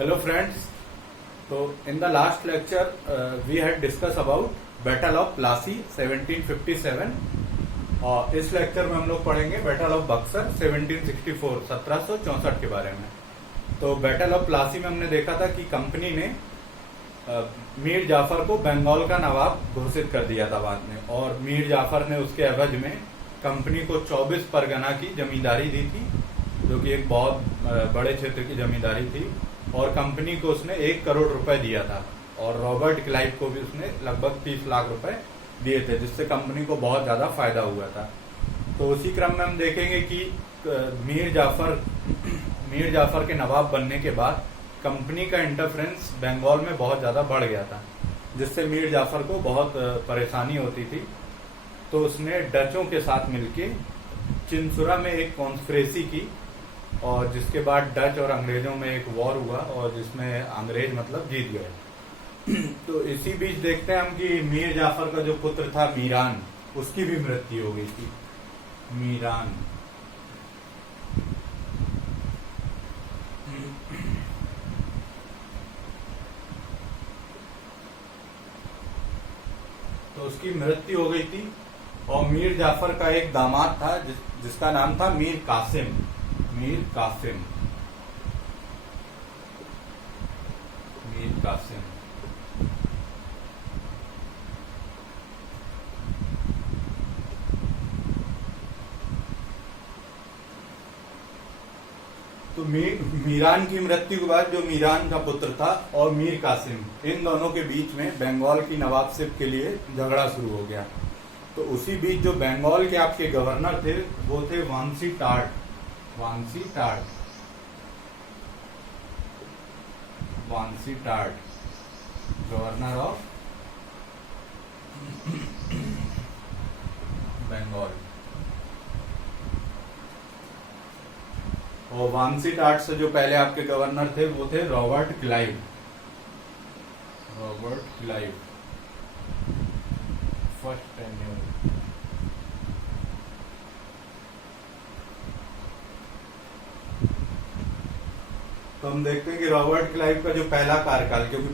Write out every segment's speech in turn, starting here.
Hello friends. So in the last lecture we had discussed about Battle of Plassey 1757 और इस lecture में हम लोग पढ़ेंगे बैटल ऑफ बक्सर 1764 1764 के बारे में। तो बैटल ऑफ प्लासी में हमने देखा था कि कंपनी ने मीर जाफर को बंगाल का नवाब घोषित कर दिया था बाद में, और मीर जाफर ने उसके एवज में कंपनी को 24 परगना की जमींदारी दी थी, जो कि एक बहुत बड़े क्षेत्र की जमींदारी थी, और कंपनी को उसने 1 करोड़ रुपए दिया था, और रॉबर्ट क्लाइव को भी उसने लगभग 30 लाख रुपए दिए थे, जिससे कंपनी को बहुत ज्यादा फायदा हुआ था। तो उसी क्रम में हम देखेंगे कि मीर जाफर के नवाब बनने के बाद कंपनी का इंटरफेरेंस बंगाल में बहुत ज्यादा बढ़ गया था, जिससे मीर जाफर को बहुत परेशानी होती थी। तो उसने डचों के साथ मिलके चिंसुरा में एक कॉन्स्पिरेसी की, और जिसके बाद डच और अंग्रेजों में एक वॉर हुआ, और जिसमें अंग्रेज मतलब जीत गए। तो इसी बीच देखते हैं हम कि मीर जाफर का जो पुत्र था मीरान, उसकी भी मृत्यु हो गई थी। मीरान तो उसकी मृत्यु हो गई थी, और मीर जाफर का एक दामाद था जिसका नाम था मीर कासिम। मीर कासिम तो मीरान की मृत्यु के बाद जो मीरान का पुत्र था और मीर कासिम, इन दोनों के बीच में बंगाल की नवाबशिप के लिए झगड़ा शुरू हो गया। तो उसी बीच जो बंगाल के आपके गवर्नर थे वो थे Vansittart. Governor of Bengal. और वांसी टार्ट से जो पहले आपके गवर्नर थे वो थे रॉबर्ट क्लाइव। First tenure. तो हम देखते हैं कि रॉबर्ट क्लाइव का जो पहला कार्यकाल, क्योंकि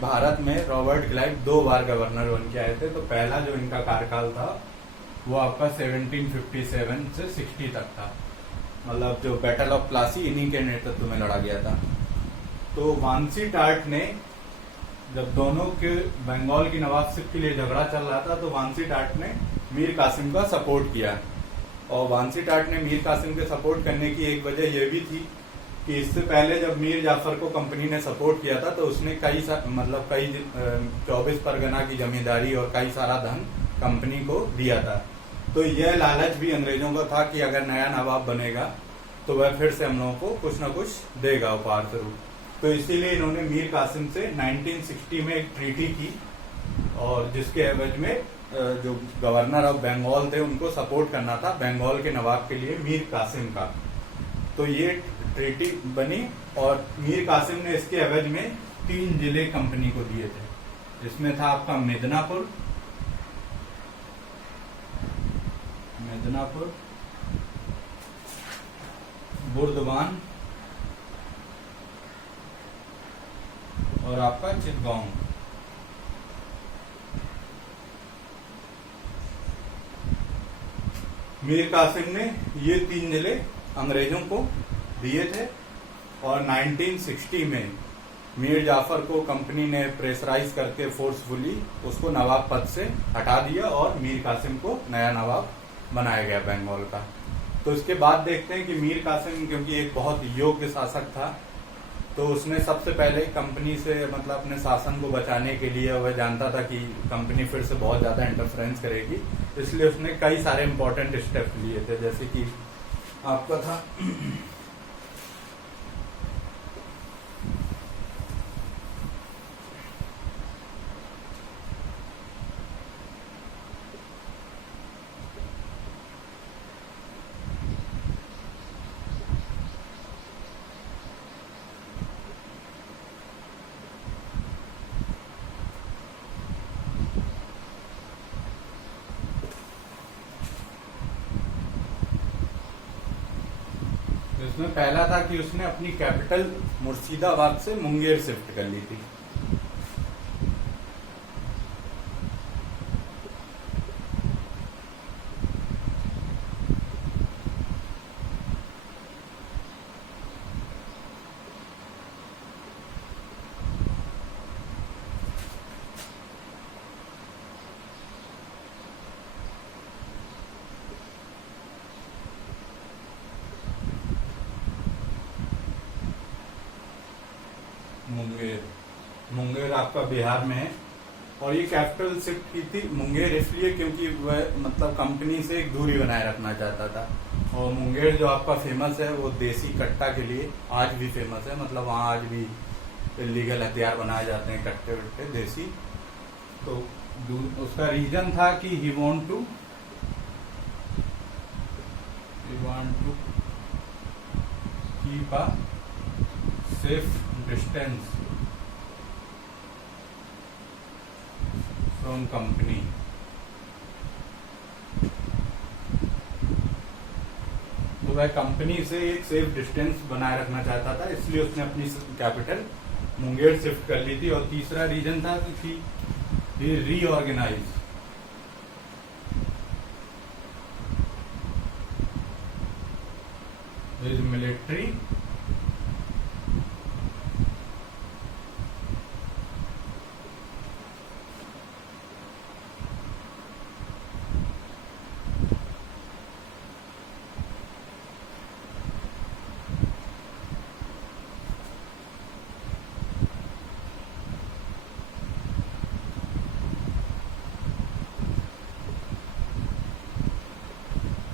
भारत में रॉबर्ट क्लाइव 2 बार गवर्नर बन के आए थे, तो पहला जो इनका कार्यकाल था वो आपका 1757 से 60 तक था। मतलब जो बैटल ऑफ प्लासी इन्हीं के नेतृत्व में लड़ा गया था। तो वांसी टार्ट ने, जब दोनों के बंगाल की नवाबशिप के लिए झगड़ा चल रहा था, तो वांसी टार्ट ने मीर कासिम का सपोर्ट किया। और वांसी टार्ट ने मीर कासिम के सपोर्ट करने की एक वजह यह भी थी कि इससे पहले जब मीर जाफर को कंपनी ने सपोर्ट किया था, तो उसने कई 24 परगना की जमींदारी और कई सारा धन कंपनी को दिया था। तो यह लालच भी अंग्रेजों का था कि अगर नया नवाब बनेगा तो वह फिर से हम लोगों को कुछ न कुछ देगा उपहार स्वरूप। तो इसीलिए इन्होंने मीर कासिम से 1960 में एक ट्रीटी की, और जिसके एवज में जो गवर्नर ऑफ बंगाल थे उनको सपोर्ट करना था बंगाल के नवाब के लिए मीर कासिम का। तो ये ट्रीटी बनी, और मीर कासिम ने इसके एवज में 3 जिले कंपनी को दिए थे। इसमें था आपका मिदनापुर, बुर्दवान और आपका चितगांव। मीर कासिम ने ये 3 जिले अंग्रेजों को दिए थे, और 1960 में मीर जाफर को कंपनी ने प्रेशराइज करके फोर्सफुली उसको नवाब पद से हटा दिया, और मीर कासिम को नया नवाब बनाया गया बंगाल का। तो इसके बाद देखते हैं कि मीर कासिम क्योंकि एक बहुत योग्य शासक था, तो उसने सबसे पहले कंपनी से मतलब अपने शासन को बचाने के लिए, वह जानता था कि कंपनी फिर से बहुत ज्यादा इंटरफेरेंस करेगी, इसलिए उसने कई सारे इंपॉर्टेंट स्टेप लिए थे। जैसे कि आपका था तो इसमें पहला था कि उसने अपनी कैपिटल मुर्शिदाबाद से मुंगेर शिफ्ट कर ली थी। मुंगेर, मुंगेर आपका बिहार में है। और ये कैपिटल शिफ्ट की थी मुंगेर इसलिए क्योंकि वह मतलब कंपनी से एक दूरी बनाए रखना चाहता था। और मुंगेर जो आपका फेमस है वो देसी कट्टा के लिए आज भी फेमस है, मतलब वहाँ आज भी इलीगल हथियार बनाए जाते हैं, कट्टे वट्टे देसी। तो उसका रीजन था कि he want to keep a safe distance from company. तो वह कंपनी से एक सेफ डिस्टेंस बनाए रखना चाहता था, इसलिए उसने अपनी कैपिटल मुंगेर शिफ्ट कर ली थी। और तीसरा रीजन था कि रीऑर्गेनाइज हिज मिलिट्री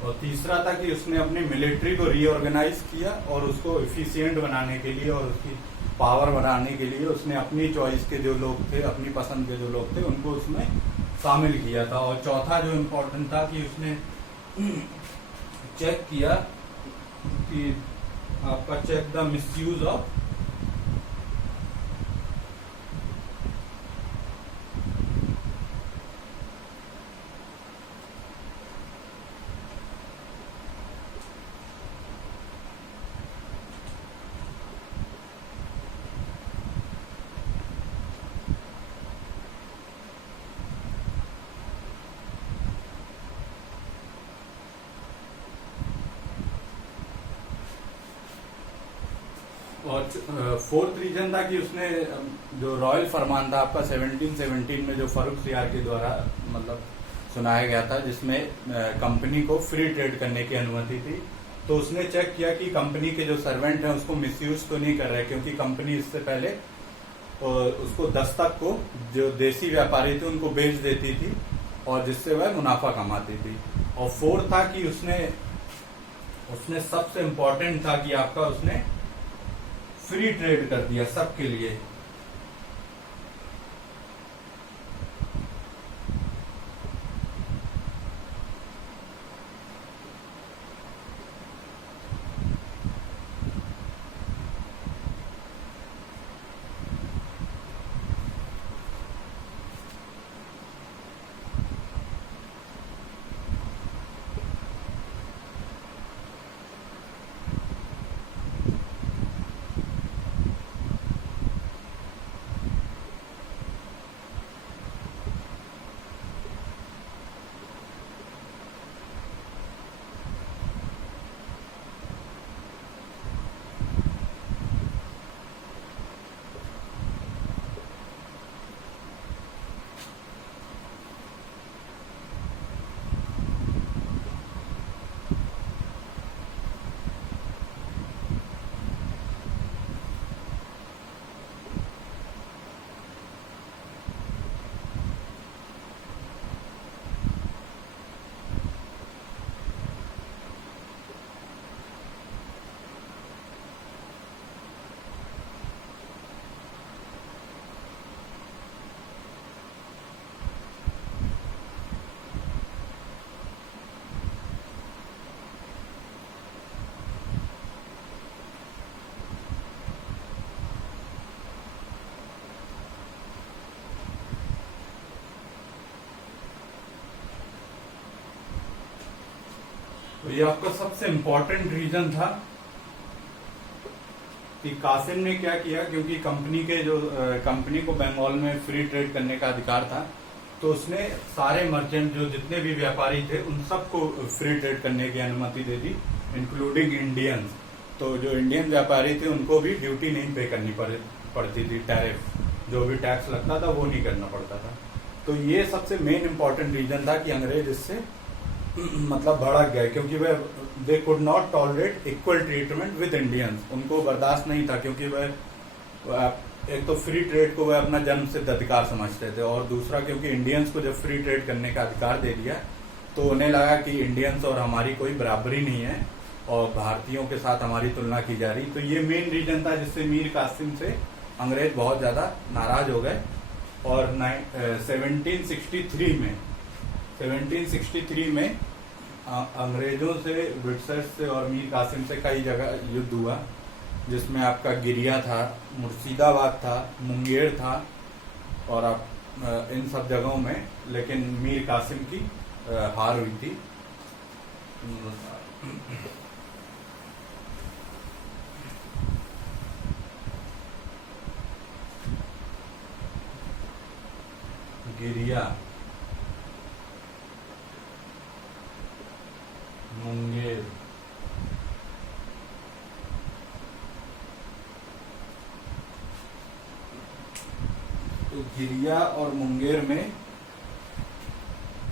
और तीसरा था कि उसने अपनी मिलिट्री को रीऑर्गेनाइज किया और उसको इफिशिएंट बनाने के लिए और उसकी पावर बढ़ाने के लिए उसने अपनी चॉइस के जो लोग थे, अपनी पसंद के जो लोग थे, उनको उसमें शामिल किया था। और चौथा जो इम्पोर्टेंट था कि उसने चेक किया कि आपका चेक द मिसयूज ऑफ और फोर्थ रीजन था कि उसने जो रॉयल फरमान था आपका 1717 में जो फर्रुख सियार के द्वारा मतलब सुनाया गया था, जिसमें कंपनी को फ्री ट्रेड करने की अनुमति थी। तो उसने चेक किया कि कंपनी के जो सर्वेंट हैं उसको मिसयूज तो नहीं कर रहे, क्योंकि कंपनी इससे पहले उसको दस्तक को जो देसी व्यापारी थे उनको बेच देती थी और जिससे वह मुनाफा कमाती थी। और फोर्थ था कि उसने सबसे इम्पोर्टेंट था कि आपका उसने फ्री ट्रेड कर दिया सबके लिए। तो ये आपका सबसे इम्पोर्टेंट रीजन था कि कासिम ने क्या किया, क्योंकि कंपनी को बंगाल में फ्री ट्रेड करने का अधिकार था, तो उसने सारे मर्चेंट जो जितने भी व्यापारी थे उन सबको फ्री ट्रेड करने की अनुमति दे दी, इंक्लूडिंग इंडियंस। तो जो इंडियन व्यापारी थे उनको भी ड्यूटी नहीं पे करनी पड़ती थी, टैरिफ जो भी टैक्स लगता था वो नहीं करना पड़ता था। तो ये सबसे मेन इंपॉर्टेंट रीजन था कि अंग्रेज इससे मतलब भड़क गए, क्योंकि वह they could not tolerate equal treatment with Indians. उनको बर्दाश्त नहीं था, क्योंकि वह एक तो फ्री ट्रेड को वह अपना जन्म सिद्ध अधिकार समझते थे, और दूसरा क्योंकि इंडियंस को जब फ्री ट्रेड करने का अधिकार दे दिया तो उन्हें लगा कि इंडियंस और हमारी कोई बराबरी नहीं है और भारतीयों के साथ हमारी तुलना की जा रही। तो ये मेन रीजन था जिससे मीर कासिम से अंग्रेज बहुत ज्यादा नाराज हो गए। और 1763 में अंग्रेजों से, ब्रिटिशर्स से और मीर कासिम से कई जगह युद्ध हुआ, जिसमें आपका गिरिया था, मुर्शिदाबाद था, मुंगेर था, और आप इन सब जगहों में लेकिन मीर कासिम की हार हुई थी। गिरिया, मुंगेर, तो गिरिया और मुंगेर में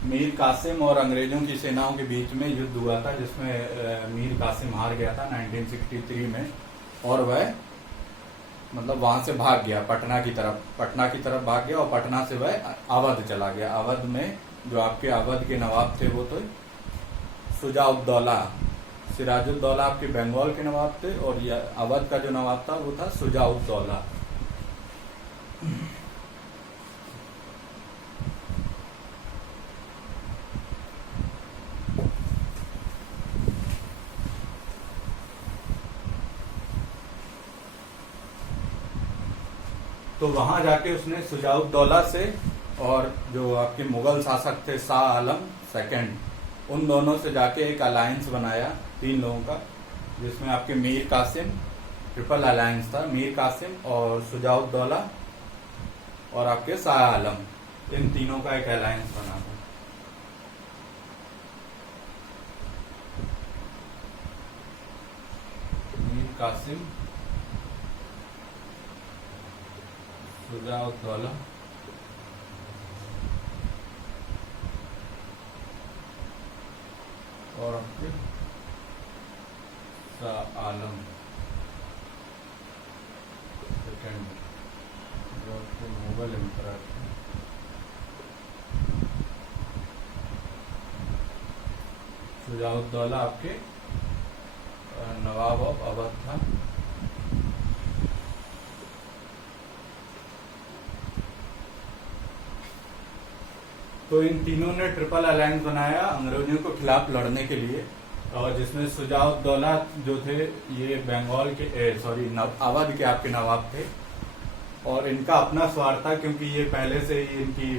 मीर कासिम और अंग्रेजों की सेनाओं के बीच में युद्ध हुआ था, जिसमें मीर कासिम हार गया था 1963 में, और वह मतलब वहां से भाग गया पटना की तरफ भाग गया, और पटना से वह अवध चला गया। अवध में जो आपके अवध के नवाब थे वो तो सुजाउद्दौला, सिराजुद्दौला आपके बंगाल के नवाब थे, और यह अवध का जो नवाब था वो था सुजाउद्दौला। तो वहां जाके उसने सुजाउद्दौला से और जो आपके मुगल शासक थे शाह आलम सेकंड, उन दोनों से जाके एक अलायंस बनाया 3 लोगों का, जिसमें आपके मीर कासिम, ट्रिपल अलायंस था, मीर कासिम और सुजाउद्दौला और आपके शाह आलम, इन तीनों का एक अलायंस बना था। मीर कासिम, सुजाउद्दौला और आपके शाह आलम सेकंड, जो आपके मुगल एम्परर थे। सुजाउद्दौला आपके नवाब ऑफ अवध था। तो इन तीनों ने ट्रिपल अलायंस बनाया अंग्रेजों के खिलाफ लड़ने के लिए, और जिसमें सुजाउद्दौला जो थे ये बंगाल के अवध के आपके नवाब थे, और इनका अपना स्वार्थ था, क्योंकि ये पहले से ही इनकी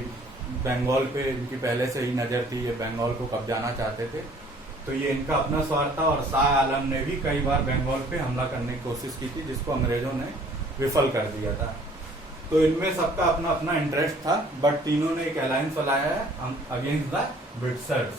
बंगाल पे इनकी पहले से ही नजर थी, ये बंगाल को कब्जाना चाहते थे। तो ये इनका अपना स्वार्थ था, और शाह आलम ने भी कई बार बंगाल पे हमला करने की कोशिश की थी, जिसको अंग्रेजों ने विफल कर दिया था। तो इनमें सबका अपना अपना इंटरेस्ट था, बट तीनों ने एक अलायंस बनाया है अगेंस्ट द ब्रिटिशर्स।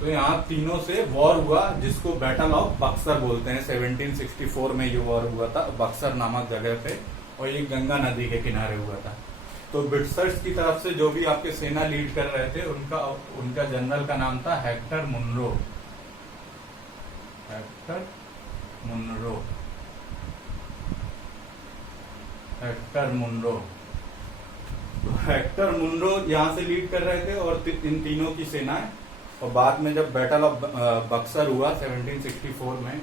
तो यहाँ तीनों से वॉर हुआ, जिसको बैटल ऑफ बक्सर बोलते हैं। 1764 में ये वॉर हुआ था बक्सर नामक जगह पे, और ये गंगा नदी के किनारे हुआ था। तो ब्रिटिशर्स की तरफ से जो भी आपके सेना लीड कर रहे थे, उनका जनरल का नाम था हेक्टर मुनरो। हेक्टर मुनरो तो हेक्टर मुनरो यहाँ से लीड कर रहे थे, और इन तीनों की सेनाएं। और बाद में जब बैटल ऑफ बक्सर हुआ 1764 में,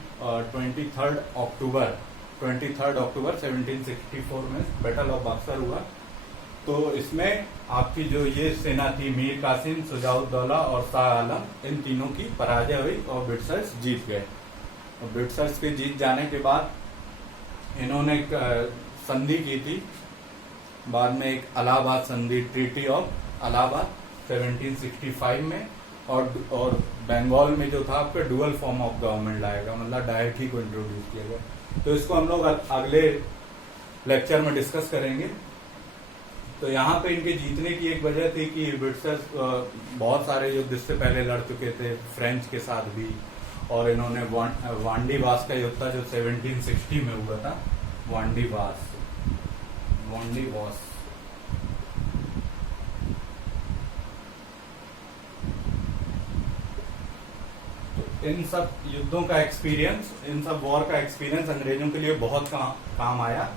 23 अक्टूबर 1764 में बैटल ऑफ बक्सर हुआ। तो इसमें आपकी जो ये सेना थी, मीर कासिम, सुजाउद्दौला और शाह आलम, इन तीनों की पराजय हुई और ब्रिटिशर्स जीत गए। और ब्रिटिशर्स के जीत जाने के बाद इन्होंने एक संधि की थी, बाद में एक इलाहाबाद संधि, ट्रीटी ऑफ इलाहाबाद, 1765 में, और बंगाल में जो था आपका डुअल फॉर्म ऑफ गवर्नमेंट लाएगा, मतलब डायरकी को इंट्रोड्यूस किया गया। तो इसको हम लोग अगले लेक्चर में डिस्कस करेंगे। तो यहाँ पे इनके जीतने की एक वजह थी कि ब्रिटिशर्स बहुत सारे युद्ध इससे पहले लड़ चुके थे, फ्रेंच के साथ भी, और इन्होंने वांडीवास का युद्ध था जो 1760 में हुआ था, वांडीवास। इन सब युद्धों का एक्सपीरियंस, इन सब वॉर का एक्सपीरियंस अंग्रेजों के लिए बहुत काम आया।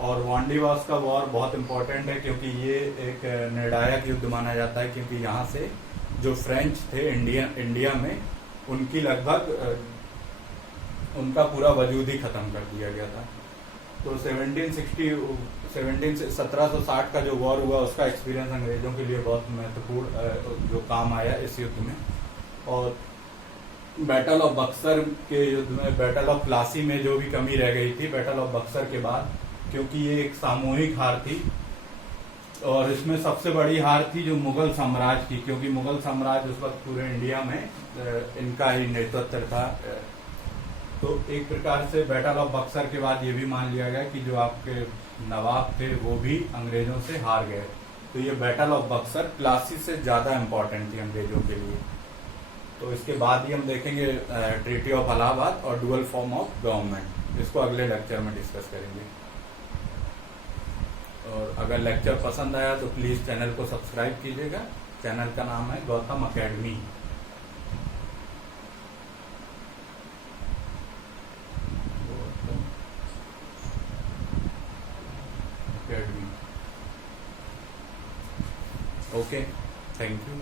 और वांडीवास का वॉर बहुत इंपॉर्टेंट है क्योंकि ये एक निर्णायक युद्ध माना जाता है, क्योंकि यहाँ से जो फ्रेंच थे इंडिया में, उनकी लगभग उनका पूरा वजूद ही खत्म कर दिया गया था। तो 1760 का जो वॉर हुआ उसका एक्सपीरियंस अंग्रेजों के लिए बहुत महत्वपूर्ण जो काम आया इस युद्ध में। और बैटल ऑफ बक्सर के युद्ध में, बैटल ऑफ प्लासी में जो भी कमी रह गई थी बैटल ऑफ बक्सर के बाद, क्योंकि ये एक सामूहिक हार थी, और इसमें सबसे बड़ी हार थी जो मुगल साम्राज्य की, क्योंकि मुगल साम्राज्य उस वक्त पूरे इंडिया में इनका ही नेतृत्व था। तो एक प्रकार से बैटल ऑफ बक्सर के बाद ये भी मान लिया गया कि जो आपके नवाब थे वो भी अंग्रेजों से हार गए। तो ये बैटल ऑफ बक्सर प्लासी से ज्यादा इंपॉर्टेंट थी अंग्रेजों के लिए। तो इसके बाद ही हम देखेंगे ट्रीटी ऑफ इलाहाबाद और डुअल फॉर्म ऑफ गवर्नमेंट। इसको अगले लेक्चर में डिस्कस करेंगे। और अगर लेक्चर पसंद आया तो प्लीज चैनल को सब्सक्राइब कीजिएगा। चैनल का नाम है Gautam academy. Okay, thank you.